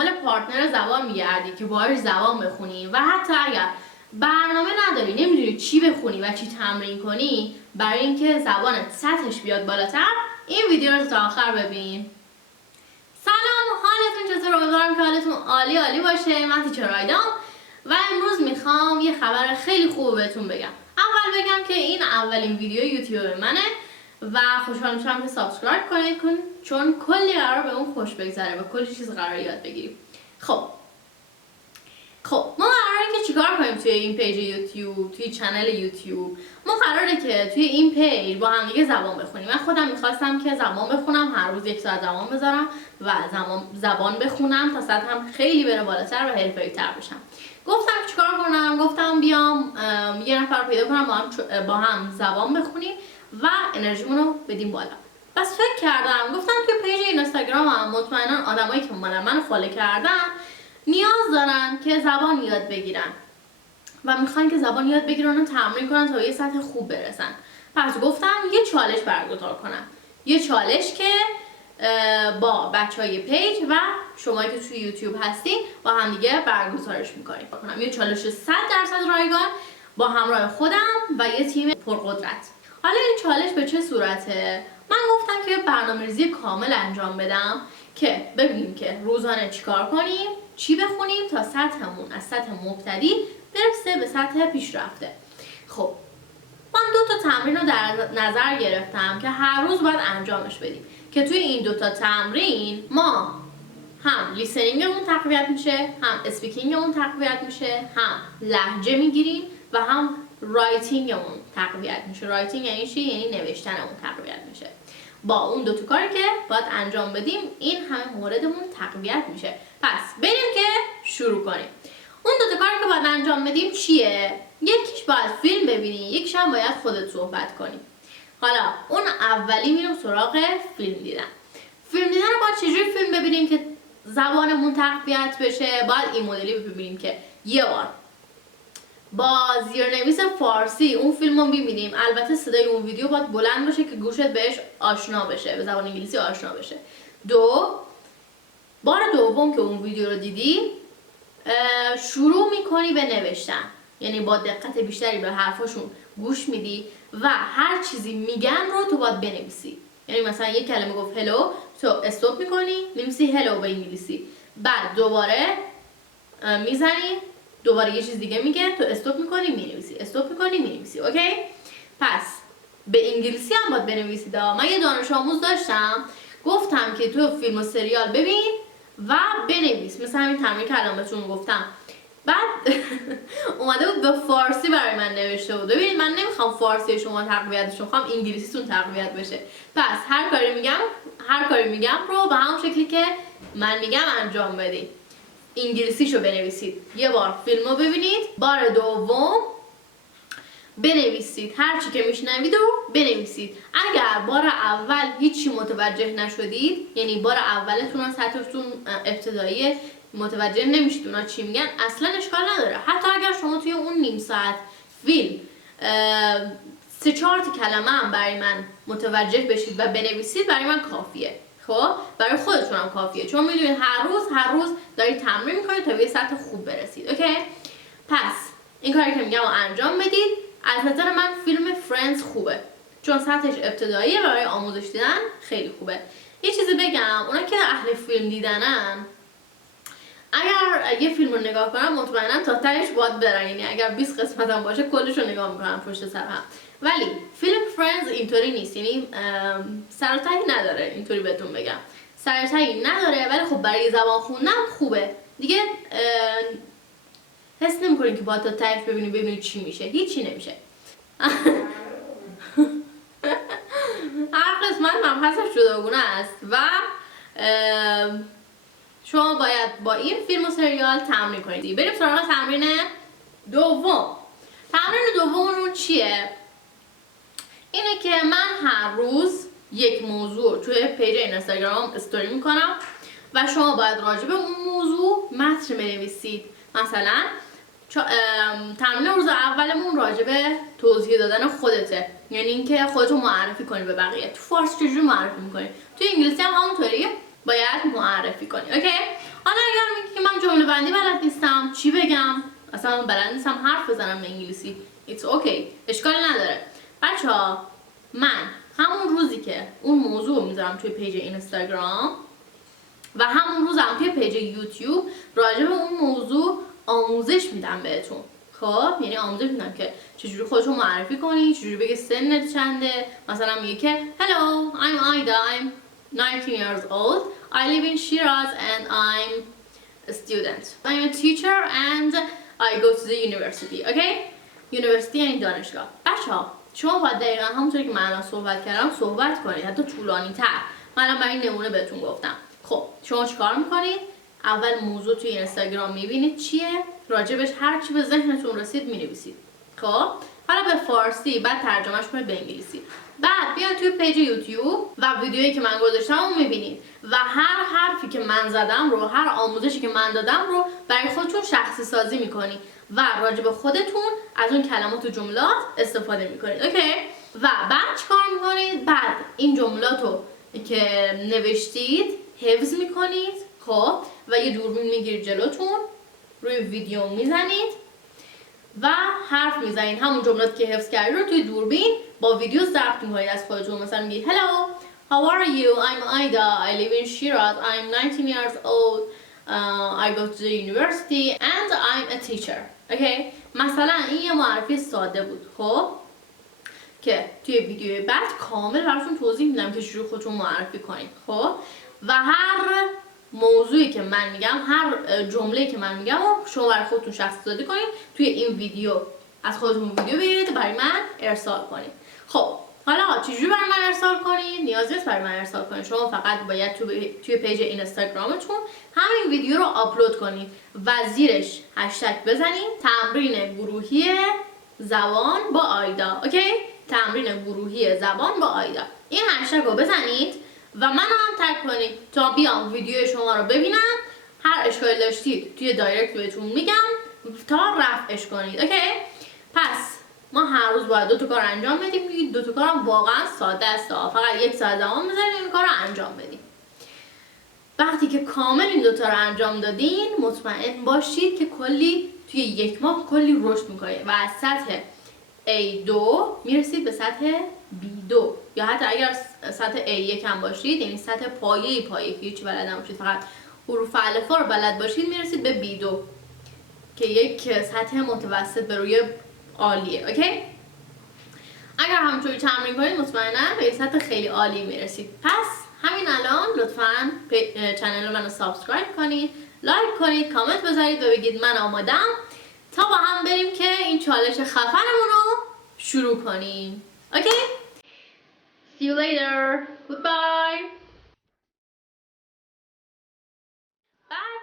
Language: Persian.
دنبال پارتنر زبان میگردی که باهاش زبان بخونی و حتی اگر برنامه نداری، نمیدونی چی بخونی و چی تمرین کنی برای اینکه زبانت سطحش بیاد بالاتر، این ویدیو رو تا آخر ببین. سلام، حالتون چطور؟ امیدوارم که حالتون عالی باشه. من تیچر آیدام و امروز میخوام یه خبر خیلی خوب بهتون بگم. اول بگم که این اولین ویدیو یوتیوب منه و خوشحال میشم که سابسکرایب کنید چون کلی قرار به اون خوش بگذره و کلی چیز قرار یاد بگیریم. خب ما قراره که چیکار کنیم توی این پیج یوتیوب، توی چنل یوتیوب. ما قراره که توی این پیج با هم دیگه زبان بخونیم. من خودم میخواستم که زبان بخونم، هر روز 1 ساعت زبان بذارم و زبان بخونم تا سطحم خیلی بره بالاتر و حرفه‌ای‌تر بشم. گفتم چیکار کنم؟ گفتم بیام یه نفر پیدا کنم با هم زبان بخونیم و انرژیمون رو بدیم بالا. بس فکر کردم، گفتم توی پیج اینستاگرامم مطمئنا آدمایی که منو فالو کردن نیاز دارن که زبان یاد بگیرن و میخوان که زبان یاد بگیرن و تمرین کنن تا یه سطح خوب برسن. پس گفتم یه چالش برگزار کنم، یه چالش که با بچهای پیج و شمایی که توی یوتیوب هستین با هم دیگه برگزارش میکنیم. یه چالش 100% رایگان با همراه خودم و یه تیم پرقدرت. حالا این چالش به چه صورته؟ من گفتم که برنامه‌ریزی کامل انجام بدم که ببینیم که روزانه چیکار کنیم، چی بخونیم تا سطحمون از سطح مبتدی برسه به سطح پیشرفته. خب من 2 تا تمرین رو در نظر گرفتم که هر روز باید انجامش بدیم که توی این 2 تا تمرین ما هم لیسنینگمون تقویت میشه، هم اسپیکینگمون تقویت میشه، هم لهجه میگیریم و هم رایتینگمون تقویت میشه. رایتینگ یعنی چی؟ یعنی نوشتنمون تقویت میشه. با اون 2 تا کاری که باید انجام بدیم این همه موردمون تقویت میشه. پس بریم که شروع کنیم. اون 2 تا کاری که باید انجام بدیم چیه؟ یکیش باید فیلم ببینی، یکیش هم باید خودت صحبت کنی. حالا اون اولی میرم سراغ فیلم دیدن. فیلم دیدن رو باید چجوری فیلم ببینیم که زبانمون تقویت بشه؟ باید این مدلی ببینیم که یه بار با زیرنویس فارسی اون فیلم رو میبینیم. البته صدای اون ویدیو باید بلند باشه که گوشت بهش آشنا بشه، به زبان انگلیسی آشنا بشه. 2 بار دوم که اون ویدیو رو دیدی شروع میکنی به نوشتن، یعنی با دقت بیشتری به حرفاشون گوش میدی و هر چیزی میگن رو تو باید بنویسی. یعنی مثلا یک کلمه گفت هلو، تو استاپ میکنی می‌نویسی هلو به انگلیسی، بعد دوباره میزنی، دوباره یه چیز دیگه میگه، تو استاپ میکنی مینویسی، استاپ میکنی مینویسی. اوکی؟ پس به انگلیسی هم باید بنویسید. من یه دانش آموز داشتم گفتم که تو فیلم و سریال ببین و بنویس، مثلا همین تمرین که الان بهتون گفتم. بعد اومده بود به فارسی برای من نوشته بود. ببینید من نمیخوام فارسی شما تقویت بشه، میخوام انگلیسیتون تقویت بشه. پس هر کاری میگم رو به همون شکلی که من میگم انجام بدید. انگلیسیشو بنویسید، یه بار فیلمو ببینید، بار دوم بنویسید، هر چی که میشنوید رو بنویسید. اگر بار اول هیچی متوجه نشدید، یعنی بار اولتون و سطحتون ابتدایی متوجه نمیشید اونا چی میگن، اصلا اشکال نداره. حتی اگر شما توی اون نیم ساعت فیلم 3-4 تا کلمه هم برای من متوجه بشید و بنویسید، برای من کافیه. خب برای خودتون هم کافیه، چون میدونید هر روز دارید تمرین میکنید تا به سطح خوب برسید. اوکی؟ پس این کاری که میگم رو انجام بدید. از نظر من فیلم فرندز خوبه چون سطحش ابتداییه، برای آموزش دیدن خیلی خوبه. یه چیزی بگم، اونا که اهل فیلم دیدنن اگر یه فیلم رو نگاه کنم مطمئنا تا تهش باید برن، یعنی اگر 20 قسمت هم باشه کلش رو نگاه میکنم پشت سر هم. ولی فیلم فرندز اینطوری نیست، یعنی سر و تهی نداره، اینطوری بهتون بگم سر و تهی نداره، ولی خب برای زبان خوندن خوبه دیگه. حس نمی‌کنین که باید تا تهش ببینید چی میشه، هیچی نمیشه. هر قسمت مبحثش جداگونه است و شما باید با این فیلم و سریال تمرین کنید. بریم سراغ تمرین دوم. تمرین دوممون چیه؟ اینه که من هر روز یک موضوع توی پیج اینستاگرام استوری میکنم و شما باید راجع به اون موضوع متن بنویسید. مثلا تمرین روز اولمون راجع به توضیح دادن خودته، یعنی اینکه خودتو معرفی کنی به بقیه. تو فارسی چجوری معرفی میکنی؟ تو انگلیسی هم همونطوریه، باید معرفی کنی. اوکی؟ حالا اگر میگی که من جمله بندی بلد نیستم چی بگم، اصلا من بلد نیستم حرف بزنم به انگلیسی، it's okay، اشکالی نداره. بچه‌ها من همون روزی که اون موضوع میذارم توی پیج اینستاگرام و همون روز هم توی پیج یوتیوب راجع به اون موضوع آموزش میدم بهتون. خب یعنی آموزش میدم که چجوری خودتون معرفی کنی، چجوری بگی سنت چنده. مثلا میگه که hello I'm Aida, I'm 19 years old, I live in Shiraz and I'm a student, I'm a teacher and I go to the university. Okay? یونیورسیتی یعنی دانشگاه. بچه‌ها شما باید دقیقا همونطوری که من الان صحبت کردم صحبت کنید، حتی طولانی تر. من الان برای نمونه بهتون گفتم. خب شما چیکار میکنید؟ اول موضوع توی اینستاگرام میبینید چیه، راجبش هر چی به ذهنتون رسید مینویسید. خب حالا به فارسی، بعد ترجمهش کنید به انگلیسی. بعد بیاید توی پیج یوتیوب و ویدیویی که من گذاشتم رو میبینید و هر حرفی که من زدم رو، هر آموزشی که من دادم رو برای خودتون شخصی سازی میکنید و راجب خودتون از اون کلمات و جملات استفاده میکنید. اوکی؟ و بعد چیکار میکنید؟ بعد این جملات رو که نوشتید حفظ میکنید. خب و یه دوربین میگیرید جلوتون، روی ویدیو میزنید و حرف میزنید، همون جملات که حفظ کردید رو توی دوربین با ویدیو ضبط میکنید از خودتون. مثلا میگید hello how are you, I'm Aida, I live in Shiraz, I'm 19 years old, I go to the university and I'm a teacher. اوکی؟ مثلا این یه معرفی ساده بود. خب که توی ویدیو بعد کامل براتون توضیح میدم که چجوری خودتون معرفی کنید. خب و هر موضوعی که من میگم، هر جمله‌ای که من میگم رو شما برای خودتون شخصی سازی کنید، توی این ویدیو از خودتون ویدیو بگیرید برای من ارسال کنید. خب حالا چجوری برای من ارسال کنید؟ نیاز نیست برای من ارسال کنید، شما فقط باید توی پیج اینستاگرامتون همین ویدیو رو آپلود کنید و زیرش هشتگ بزنید تمرین گروهی زبان با آیدا. اوکی؟ تمرین گروهی زبان با آیدا. این هشتگ رو بزنید و منو هم تگ کنید تا بیام ویدیو شما رو ببینم. هر اشکالی داشتید توی دایرکت بهتون میگم تا رفعش کنید. اوکی؟ پس ما هر روز باید 2 تا کار انجام بدیم. 2 تا کارم واقعا ساده است، فقط 1 ساعت زمان بذارید این کار رو انجام بدیم. وقتی که کامل این 2 تا رو انجام دادین مطمئن باشید که کلی توی 1 ماه کلی رشد میکنید و از سطح A2 میرسید به سطح B2 یا حتی اگر سطح A1 هم باشید، یعنی سطح پایه که هیچ بلد نباشید فقط حروف الفا رو بلد باشید، میرسید به B2 که یک سطح متوسط به روی عالیه. اوکی؟ اگر همونطوری تمرین کنید مطمئنا به سطح خیلی عالی میرسید. پس همین الان لطفاً چنل منو سابسکرایب کنید، لایک کنید، کامنت بذارید و بگید من آمادم تا با هم بریم که این چالش خفنمون رو شروع کنیم. اوکی؟ See you later. Goodbye. بعد